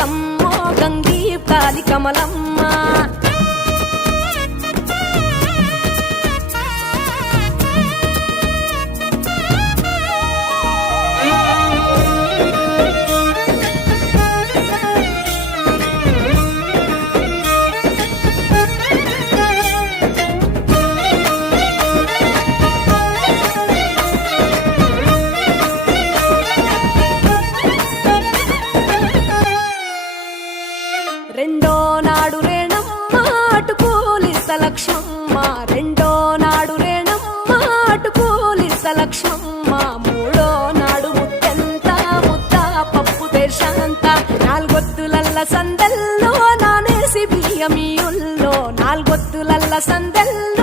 కాళికమ్మో గంగీ కాళి కమలమ్మ రెండో నాడు రేణమ్మ అటు పోలిస లక్ష్మమ్మ రెండో నాడు రేణమ్మ అటు పోలిస లక్ష్మమ్మ మూడో నాడు ముద్దెంత ముద్ద పప్పు దేశాంత నాలుగొత్తులల్ల సందెల్లో నానేసి బియ్యమియుల్లో నాలుగొత్తులల్ల సందెల్లో